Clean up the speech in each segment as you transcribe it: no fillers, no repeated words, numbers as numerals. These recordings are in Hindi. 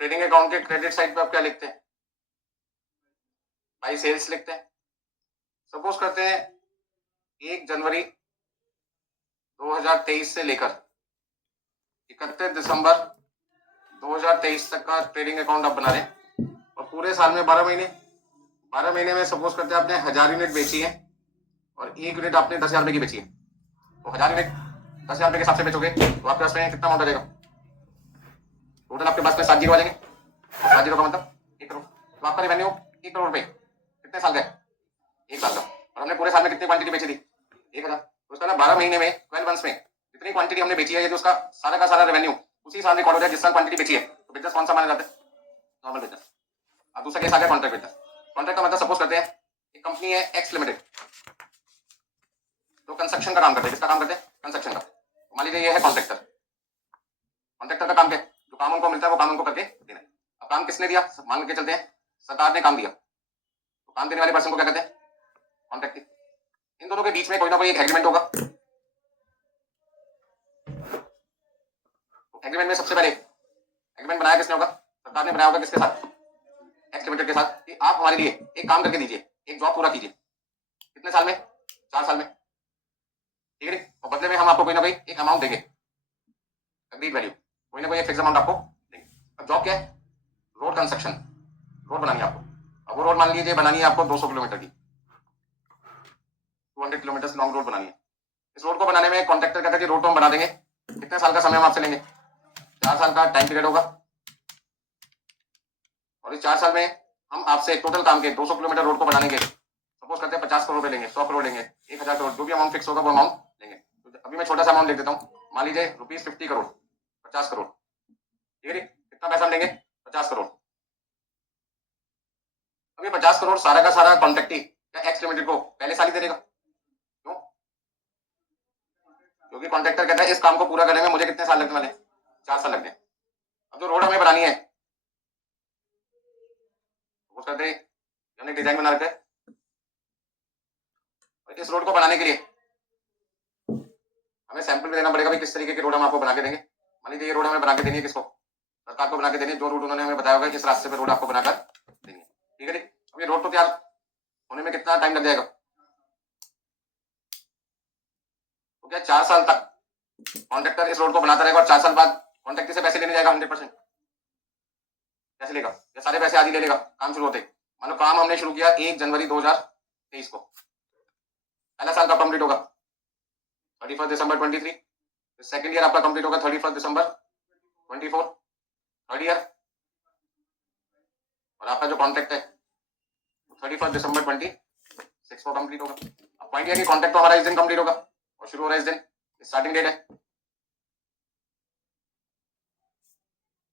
ट्रेडिंग अकाउंट के क्रेडिट साइड पे आप क्या लिखते हैं? बाई सेल्स लिखते हैं। सपोज करते हैं 1 जनवरी 2023 से लेकर 31 दिसंबर 2023 तक का ट्रेडिंग अकाउंट आप बना रहे हैं और पूरे साल में 12 महीने में सपोज करते हैं आपने 1000 यूनिट बेची है और 1 यूनिट आपने 10,000 रुपए की बेची है। तो 1000 यूनिट 10,000 रुपए के हिसाब से बेचोगे तो आपके पास में कितना अमाउंट आ जाएगा? टोटल आपके पास में 7 जीरो आ जाएंगे। 7 जीरो का मतलब 1 करोड़। तो आपका रेवेन्यू 1 करोड़ रुपए कितने साल का है? 1 साल का। और हमने पूरे साल में कितनी क्वांटिटी बेची थी? 1000। तो उसका ना 12 महीने में 12 मंथ्स में जितनी क्वांटिटी हमने बेची है यदि उसका सारा का सारा रेवेन्यू उसी साल रिकॉर्ड हो जाए जिस साल क्वांटिटी बेची है तो बिजनेस कौन सा माना जाता है? Normal business. अब दूसरा केस आ गया कॉन्ट्रैक्ट बिजनेस। कॉन्ट्रैक्ट का मतलब सपोज करते हैं एक कंपनी है एक्स लिमिटेड तो कंस्ट्रक्शन का काम करते हैं। किसका काम करते हैं? कंस्ट्रक्शन का। तो मान लीजिए ये है कॉन्ट्रैक्टर। कॉन्ट्रैक्टर का काम क्या है? जो काम उनको मिलता है वो काम उनको करके देना है। अब काम किसने दिया? मान के चलते हैं सरकार ने काम दिया तो काम देने वाले पर्सन को क्या कहते हैं? कॉन्ट्रैक्टर। इन दोनों के बीच में कोई ना कोई एक एग्रीमेंट होगा। तो एग्रीमेंट में सबसे पहले एग्रीमेंट बनाया किसने होगा? सरकार ने बनाया होगा। किसके साथ? एक्स लिमिटेड के साथ कि आप हमारे लिए एक काम करके दीजिए, एक जॉब पूरा कीजिए। कितने साल में? 4 साल में। ठीक है। और बदले में हम आपको कोई ना कोई एक अमाउंट देंगे, अग्रीड वैल्यू, कोई ना कोई एक फिक्स अमाउंट आपको देंगे। अब जॉब क्या है? रोड कंस्ट्रक्शन, रोड बनानी है आपको। अब वो रोड मान लीजिए बनानी है आपको 200 किलोमीटर की, 200 किलोमीटर लॉन्ग रोड बनानी है। इस रोड को बनाने में कॉन्ट्रैक्टर कहता है कि रोड तो हम बना देंगे। कितने साल का समय हम आपसे लेंगे? 4 साल का टाइम पीरियड होगा। और इस 4 साल में हम आपसे टोटल काम के 200 किलोमीटर रोड को बनाने के सपोज करते हैं 50 करोड़ रुपए लेंगे, 100 करोड़ लेंगे, 1000 करोड़, जो भी अमाउंट फिक्स होगा वो अमाउंट लेंगे। तो अभी मैं छोटा सा अमाउंट लिख देता हूँ। मान लीजिए ₹50 करोड़, 50 करोड़। ठीक है। कितना पैसा हम लेंगे? 50 करोड़। अब ये 50 करोड़ सारा का सारा कॉन्ट्रैक्ट ही या एक्स लिमिटेड को पहले साल ही दे देगा। क्यों? क्योंकि कॉन्ट्रैक्टर कहता है इस काम को पूरा करने में मुझे कितने साल लगने वाले? 4 साल लगने। अब जो रोड हमें बनानी है वो कहते हैं हमने डिजाइन बना रखा है। इस रोड को बनाने के लिए हमें सैंपल भी देना पड़ेगा भाई किस तरीके की रोड हम आपको बना के देंगे। मान लीजिए ये रोड हमें बना के देनी है किसको? सरकार को बना के देनी है। जो रूट उन्होंने हमें बताया होगा किस रास्ते पे रोड आपको बनाकर देंगे। ठीक है। अब ये रोड तो तैयार होने में कितना टाइम लग जाएगा? तो क्या 4 साल तक कॉन्ट्रैक्टर इस रोड को बनाता रहेगा और 4 साल बाद कॉन्ट्रैक्टर से पैसे लेने जाएगा 100%? कैसे लेगा? या सारे पैसे आज ही ले लेगा काम शुरू होते? मान लो काम हमने शुरू किया 1 जनवरी 2023 को, पहला साल का कंप्लीट होगा 31 दिसंबर 23। सेकंड ईयर आपका कंप्लीट होगा 31 दिसंबर 24, थर्ड ईयर। और आपका जो कॉन्ट्रैक्ट है 31 दिसंबर 26 को कंप्लीट होगा। अब पॉइंट ये कि कॉन्ट्रैक्ट तो हमारा इस दिन कंप्लीट होगा और शुरू हो रहा है इस दिन, स्टार्टिंग डेट है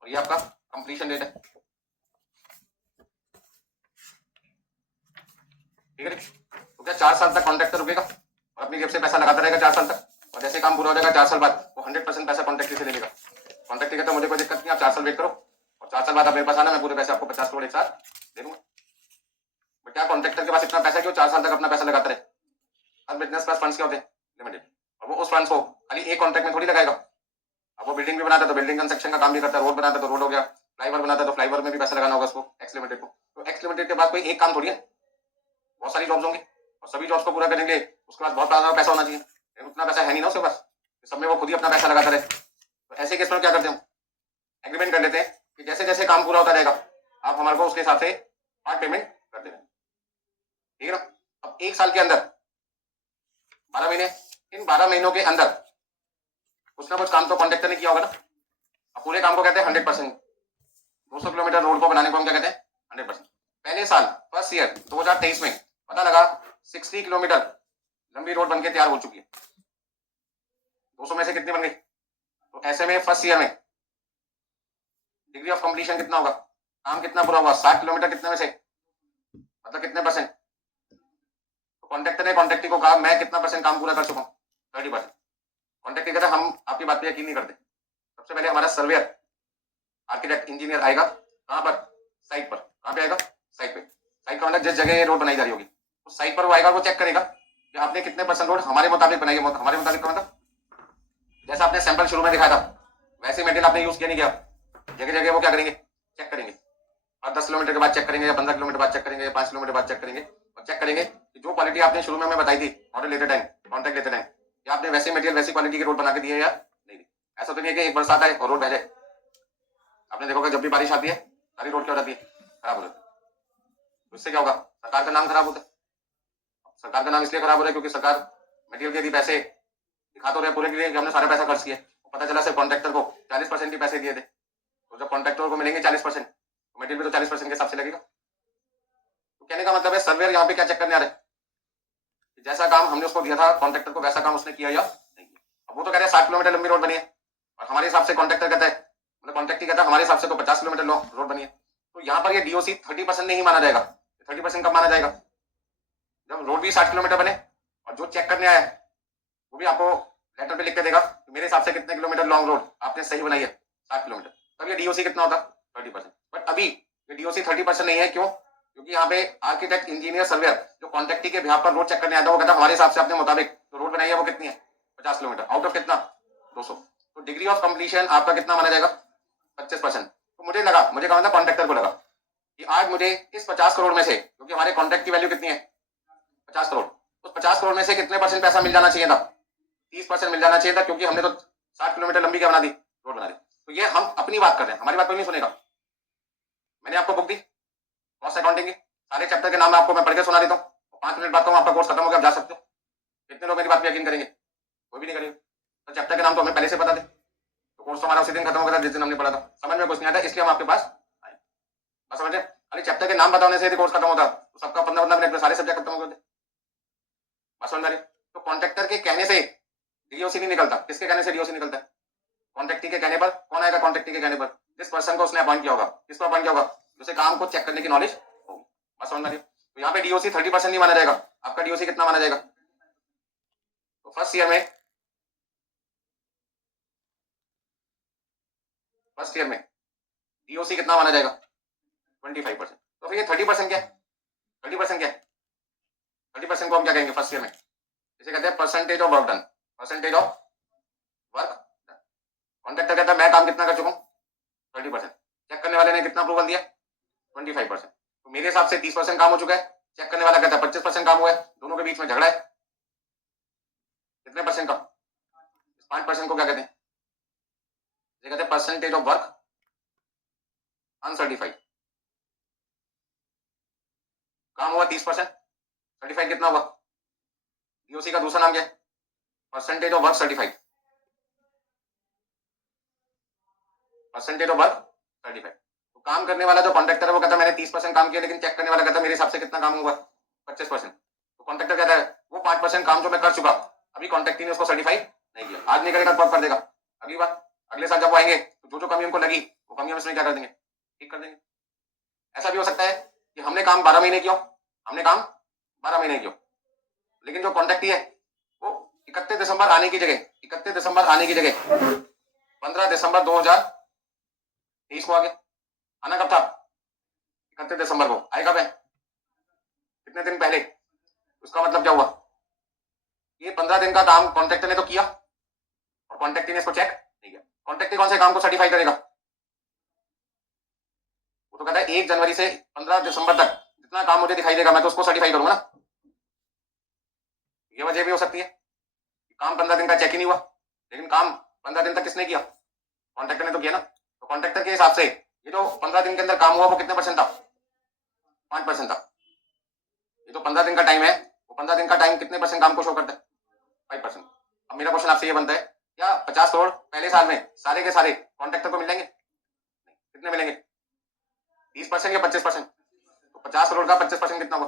और ये आपका कंप्लीशन डेट है। ठीक है। तो क्या 4 साल तक कॉन्ट्रैक्टर रुकेगा और अपनी जेब से पैसा लगाता रहेगा 4 साल तक, और जैसे काम पूरा हो जाएगा 4 साल बाद वो 100% पैसा कॉन्ट्रैक्टर से ले लेगा। कॉन्ट्रैक्टर कहता है मुझे कोई दिक्कत नहीं, आप 4 साल वेट करो और 4 साल बाद आप मेरे पास आना, मैं पूरे पैसे आपको 50 करोड़ एक साथ दे दूंगा। बट क्या कॉन्ट्रैक्टर के पास इतना पैसा क्यों 4 साल तक अपना पैसा लगाता रहे? हर बिजनेस पास फंड्स क्या होते हैं? लिमिटेड। और वो उस फंड्स को खाली एक कॉन्ट्रैक्ट में थोड़ी लगाएगा। अब वो बिल्डिंग भी बनाता है तो बिल्डिंग कंस्ट्रक्शन का काम भी करता है, रोड बनाता है तो रोड हो गया, फ्लाईओवर बनाता है तो फ्लाईओवर में भी पैसा लगाना होगा उसको, एक्स लिमिटेड को। तो एक्स लिमिटेड के पास कोई एक काम थोड़ी है, बहुत सारी जॉब्स होंगी और सभी जॉब्स को पूरा करेंगे उसके पास बहुत ज्यादा पैसा होना चाहिए। उतना पैसा है नहीं ना उसके पास, सब में वो खुद ही अपना पैसा लगाता रहे। तो ऐसे केस में क्या करते हैं? एग्रीमेंट कर लेते हैं कि जैसे जैसे काम पूरा होता रहेगा आप हमारे को उसके हिसाब से पार्ट पेमेंट कर देना। ठीक है ना। अब 1 साल के अंदर 12 महीने, इन 12 महीनों के अंदर कुछ ना कुछ काम तो कॉन्ट्रैक्टर ने किया होगा ना। अब पूरे काम को कहते हैं 100%। 200 किलोमीटर रोड को बनाने को हम क्या कहते हैं? 100%। पहले साल फर्स्ट ईयर 2023 में पता लगा 60 किलोमीटर लंबी रोड बनके तैयार हो चुकी है। 200 में से कितनी बन गई? तो ऐसे में फर्स्ट ईयर में डिग्री ऑफ कंप्लीशन कितना होगा? काम कितना पूरा हुआ? 60 किलोमीटर कितने में से, मतलब कितने परसेंट? तो कॉन्ट्रैक्टर ने कॉन्ट्रैक्टर को कहा मैं कितना परसेंट काम पूरा कर चुका हूँ? 30%। कॉन्ट्रैक्टर कहता है हम आपकी बात पे यकीन नहीं करते। सबसे पहले हमारा सर्वेयर, आर्किटेक्ट, इंजीनियर आएगा कहाँ पर? साइट पर। कहाँ पे आएगा? साइट पे। साइट का मतलब जिस जगह ये रोड बनाई जा रही होगी उस साइट पर वो आएगा, वो चेक करेगा कि आपने कितने परसेंट रोड हमारे मुताबिक बनाई है। हमारे मुताबिक का मतलब जैसा आपने सैंपल शुरू में दिखाया था वैसे मटेरियल आपने यूज किया नहीं किया, जगह जगह वो क्या करेंगे? चेक करेंगे, और 10 किलोमीटर के बाद चेक करेंगे, या 15 किलोमीटर बाद चेक करेंगे, या 5 किलोमीटर बाद चेक करेंगे, और चेक करेंगे कि जो क्वालिटी आपने शुरू में हमें बताई थी ऑर्डर लेते टाइम, कॉन्ट्रैक्ट लेते टाइम, या आपने वैसे मटेरियल वैसी क्वालिटी के रोड बना के दिए या नहीं दी। ऐसा तो नहीं है कि एक बरसात आए और रोड बह जाए। आपने देखोगे जब भी बारिश आती है सारी रोड क्या हो जाती है, खराब हो जाती है। तो इससे क्या होगा, सरकार का नाम खराब होता है। सरकार का नाम इसलिए खराब हो रहा है क्योंकि सरकार मटेरियल के यदि पैसे दिखा तो रहे पूरे के लिए कि हमने सारा पैसा खर्च किया, पता चला सिर्फ कॉन्ट्रैक्टर को 40% ही पैसे दिए थे। तो जब कॉन्ट्रैक्टर को मिलेंगे 40%, तो मटेरियल भी तो 40% के हिसाब से लगेगा। तो कहने का मतलब है सर्वेयर यहाँ पे क्या चेक करने आ रहे हैं, जैसा काम हमने उसको दिया था कॉन्ट्रैक्टर को वैसा काम उसने किया या नहीं किया। अब वो तो कह रहे हैं 60 किलोमीटर लंबी रोड बनी है, और हमारे हिसाब से कॉन्ट्रैक्टर कहता है, मतलब कॉन्ट्रैक्ट कहता है हमारे हिसाब से तो 50 किलोमीटर रोड बनी है। तो यहाँ पर ये डीओसी 30% नहीं माना जाएगा। 30% कब माना जाएगा, जब रोड भी 60 किलोमीटर बने और जो चेक करने आया है वो भी आपको लेटर पे लिख के देगा कि मेरे हिसाब से कितने किलोमीटर लॉन्ग रोड आपने सही बनाई है 60 किलोमीटर, तब ये डीओसी कितना होता 30%। बट अभी ये डीओसी 30% नहीं है, क्यों, क्योंकि यहाँ पे आर्किटेक्ट इंजीनियर सर्वेयर जो कॉन्ट्रैक्टी के बिहाफ पर रोड चेक करने आता है वो कहता है हमारे हिसाब से अपने मुताबिक जो रोड बनाई है वो कितनी है 50 किलोमीटर आउट ऑफ कितना 200। तो डिग्री ऑफ कंप्लीशन आपका कितना माना जाएगा 25%। तो मुझे कहा था कॉन्ट्रैक्टर को लगा कि आज मुझे इस 50 करोड़ में से, क्योंकि हमारे कॉन्ट्रैक्ट की वैल्यू कितनी है 50 करोड़, उस 50 करोड़ में से कितने परसेंट पैसा मिल जाना चाहिए था, 30% मिल जाना चाहिए था, क्योंकि हमने तो 60 किलोमीटर लंबी क्या बना दी रोड बना दी। तो ये हम अपनी बात कर रहे हैं, हमारी बात कोई नहीं सुनेगा। मैंने आपको बुक दी कॉस्ट अकाउंटिंग की, सारे चैप्टर के नाम आपको मैं पढ़ के सुना देता हूँ, 5 मिनट बाद तो आपका कोर्स खत्म हो गया, आप जा सकते हो। कितने लोग मेरी बात पे यकीन करेंगे, कोई भी नहीं करेंगे। तो चैप्टर के नाम तो हमें पहले से पता थे, तो कोर्स तो हमारा उसी दिन खत्म हो गया था जिस दिन हमने पढ़ा था। समझ में कुछ नहीं आता इसलिए हम आपके पास आए, बस समझे। अरे चैप्टर के नाम बताने से यदि कोर्स खत्म होता तो सबका 15-15 मिनट में सारे सब्जेक्ट खत्म हो गए थे, बस समझ में। तो कॉन्ट्रैक्टर के कहने से डीओसी नहीं निकलता, किसके कहने से डीओसी निकलता है, कॉन्ट्रैक्टी के कहने पर। कौन आएगा कॉन्ट्रैक्टी के कहने पर, जिस पर्सन को उसने अपॉइंट किया होगा। किसको अपॉइंट किया होगा, उसे काम को चेक करने की नॉलेज होगी, बस समझ में। तो यहाँ पे डीओसी 30% नहीं माना जाएगा, आपका डीओसी कितना माना जाएगा। तो फर्स्ट ईयर में डीओसी कितना माना जाएगा 25%। तो फिर ये 30% क्या है, 30% क्या है, 30% को हम क्या कहेंगे फर्स्ट ईयर में, इसे कहते हैं percentage of work done, percentage of work. Contractor कहता है मैं काम कितना कर चुका हूँ 30%, चेक करने वाले ने कितना अप्रूवल दिया 25%। तो मेरे हिसाब से 30% काम हो चुका है, चेक करने वाला कहता है 25% काम हुआ है, दोनों के बीच में झगड़ा है कितने परसेंट का, 5% को क्या कहते हैं, ये कहते हैं परसेंटेज ऑफ वर्क अनसर्टिफाइड। काम हुआ 30%, सर्टिफाइड कितना हुआ, डीओसी का दूसरा नाम क्या है, percentage of work certified, percentage of work certified. तो काम करने वाला जो कॉन्ट्रैक्टर है वो कहता है मैंने 30% काम किया, लेकिन चेक करने वाला कहता है मेरे हिसाब से कितना काम हुआ 25%। तो कॉन्ट्रैक्टर कहता है वो 5% काम जो मैं कर चुका अभी कॉन्ट्रैक्टर ने उसको सर्टिफाई नहीं किया, आज नहीं करेगा तो कर देगा अगली बार, अगले साल जब वो आएंगे तो जो कमी उनको लगी वो कमी हम इसमें क्या कर देंगे, ठीक कर देंगे। ऐसा भी हो सकता है कि हमने काम 12 महीने किया, हमने काम 12 महीने किया, लेकिन जो कॉन्ट्रैक्टी है वो 31 दिसंबर आने की जगह 15 दिसंबर 2023 को आ गया। आना कब था 31 दिसंबर को, आएगा मैं कितने दिन पहले। उसका मतलब क्या हुआ, ये 15 दिन का काम कॉन्ट्रैक्टर ने तो किया और कॉन्ट्रैक्टर ने इसको चेक नहीं किया। कॉन्ट्रैक्टर कौन से काम को सर्टिफाई करेगा, वो तो कहता है 1 जनवरी से 15 दिसंबर तक जितना काम मुझे दिखाई देगा मैं तो उसको सर्टिफाई करूंगा ना। ये वजह भी हो सकती है कि काम 15 दिन का चेक ही नहीं हुआ, लेकिन काम 15 दिन तक किसने किया, कॉन्ट्रैक्टर ने तो किया ना। तो कॉन्ट्रैक्टर के हिसाब से ये जो 15 दिन के अंदर काम हुआ वो कितने परसेंट था 5% था। ये जो 15 दिन का टाइम है वो 15 दिन का टाइम कितने परसेंट काम को शो करता है 5%। अब मेरा क्वेश्चन आपसे ये बनता है क्या 50 करोड़ पहले साल में सारे के सारे कॉन्ट्रैक्टर को मिल जाएंगे, कितने मिलेंगे 30% या 25%। तो 50 करोड़ का 25% कितना हुआ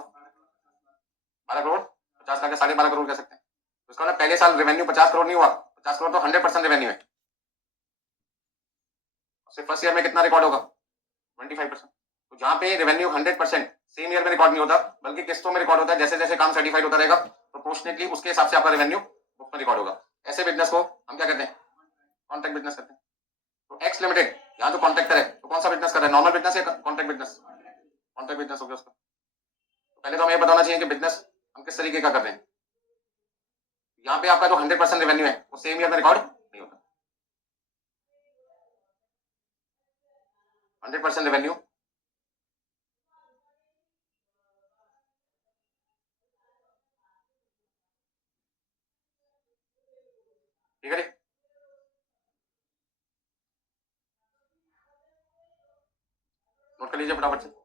12 करोड़, 50 का 12.5 करोड़ कह सकते हैं। तो इसका मतलब पहले साल रेवेन्यू 50 करोड़ नहीं हुआ, 50 करोड़ तो 100% रेवेन्यू है। सिर्फ फर्स्ट ईयर में कितना रिकॉर्ड होगा 25%। तो जहां पे रेवेन्यू 100% सेम ईयर में रिकॉर्ड नहीं होता बल्कि किस्तों में रिकॉर्ड होता है, जैसे जैसे काम सर्टिफाइड होता रहेगा प्रोपोर्शनेटली उसके हिसाब से आपका रेवेन्यू बुक में रिकॉर्ड होगा। ऐसे बिजनेस को हम क्या कहते हैं कॉन्ट्रैक्ट बिजनेस करते हैं। तो एक्स लिमिटेड यहाँ जो कॉन्ट्रैक्टर है तो कौन सा बिजनेस कर रहा है, नॉर्मल बिजनेस या कॉन्ट्रैक्ट बिजनेस, कॉन्ट्रैक्ट बिजनेस हो गया उसका। तो पहले तो हमें बताना चाहिए कि बिजनेस हम किस तरीके का कर रहे हैं। यहाँ पे आपका जो 100% रेवेन्यू है वो सेम ईयर में रिकॉर्ड नहीं होता, 100% रेवेन्यू, ठीक है जी। नोट कर लीजिए फटाफट से।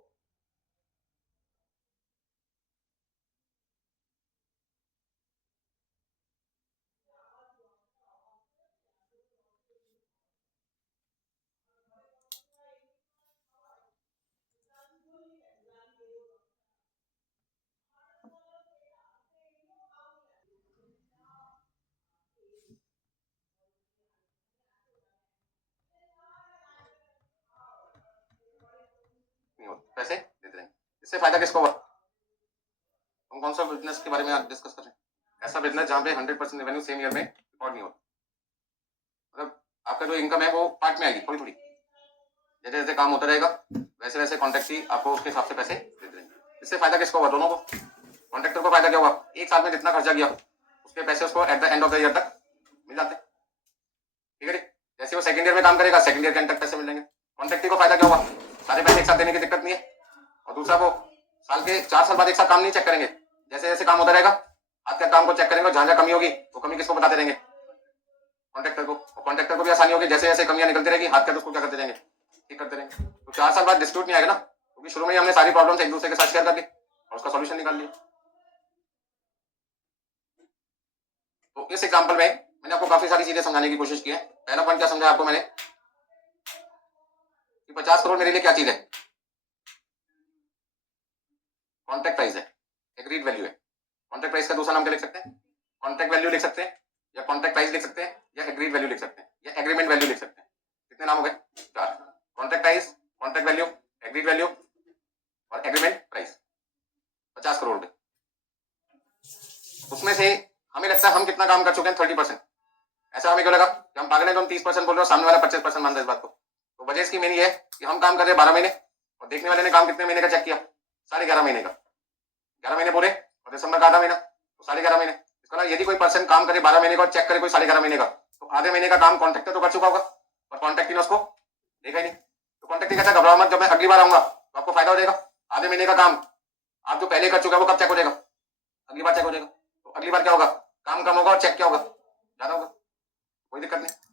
नहीं हो पैसे देते रहेंगे, इससे फायदा किसको हुआ? हम कौन सा बिजनेस के बारे में आज डिस्कस कर रहे हैं? ऐसा बिजनेस जहाँ पे 100% रेवेन्यू सेम ईयर में रिकॉर्ड नहीं होता, मतलब आपका जो इनकम है वो पार्ट में आएगी थोड़ी थोड़ी, जैसे जैसे काम होता रहेगा वैसे वैसे कॉन्ट्रैक्ट ही आपको उसके हिसाब से पैसे देते रहेंगे। इससे फायदा किसको हुआ? दोनों को। कॉन्ट्रैक्टर को फायदा क्या हुआ? एक साल में जितना खर्चा किया उसके पैसे उसको at the end of the year तक मिल जाते, ठीक है। जैसे वो सेकंड ईयर में काम करेगा सेकंड ईयर के एंड तक पैसे मिलेंगे। कॉन्ट्रैक्टर को फायदा क्या हुआ? सारे पैसे एक साथ देने की दिक्कत नहीं है, और दूसरा वो साल के 4 साल बाद एक साथ काम नहीं चेक करेंगे, जैसे जैसे काम होता रहेगा आज का काम को चेक करेंगे, जहां जहां कमी होगी वो कमी किसको बताते रहेंगे? कॉन्ट्रैक्टर को। और कॉन्ट्रैक्टर को भी आसानी होगी, जैसे जैसे कमियां निकलती रहेगी हाथ का उसको क्या करते रहेंगे? ठीक करते रहेंगे। तो 4 साल बाद डिस्प्यूट नहीं आएगा ना, क्योंकि शुरू में ही हमने सारी प्रॉब्लम्स एक दूसरे के साथ शेयर कर दी और उसका सॉल्यूशन निकाल लिया। तो इस एग्जांपल में मैंने आपको काफी सारी चीजें समझाने की कोशिश की है। पहला पॉइंट क्या समझाया आपको मैंने कि 50 करोड़ मेरे लिए क्या चीज है? कॉन्ट्रैक्ट प्राइस है, एग्रीड वैल्यू है। कॉन्ट्रैक्ट प्राइस का दूसरा नाम क्या लिख सकते हैं? कॉन्ट्रैक्ट वैल्यू लिख सकते हैं, या कॉन्ट्रैक्ट प्राइस लिख सकते हैं, या एग्रीड वैल्यू लिख सकते हैं, या एग्रीमेंट वैल्यू लिख सकते हैं। कितने नाम हो गए? 4। Contract price, contract value, agreed value और एग्रीमेंट प्राइस। 50 करोड़ रुपए। उसमें से हमें लगता है हम कितना काम कर चुके हैं? 30%। ऐसा हमें क्यों लगा कि हम पागल हैं तो हम 30% बोल रहे हो, सामने वाला 25% मान रहा है इस बात को? तो वजह इसकी मेन ये है कि हम काम कर रहे हैं 12 महीने और देखने वाले ने काम कितने महीने का चेक किया? 11.5 महीने का। 11 महीने पूरे और दिसंबर का आधा महीना, तो 11.5 महीने। इसका यदि कोई पर्सन काम करे 12 महीने का और चेक करे कोई 11.5 महीने का, तो आधे महीने का काम कॉन्ट्रैक्टर तो कर चुका होगा और कॉन्ट्रैक्टर ने उसको देखा ही नहीं। तो कॉन्ट्रैक्टर कहता है घबराओ मत, जब मैं अगली बार आऊंगा तो आपको फायदा हो जाएगा। आधे महीने का काम आप जो पहले कर चुका है वो कब चेक हो जाएगा? अगली बार चेक हो जाएगा। तो अगली बार क्या होगा? काम कम होगा और चेक क्या होगा? ज्यादा होगा। कोई दिक्कत नहीं।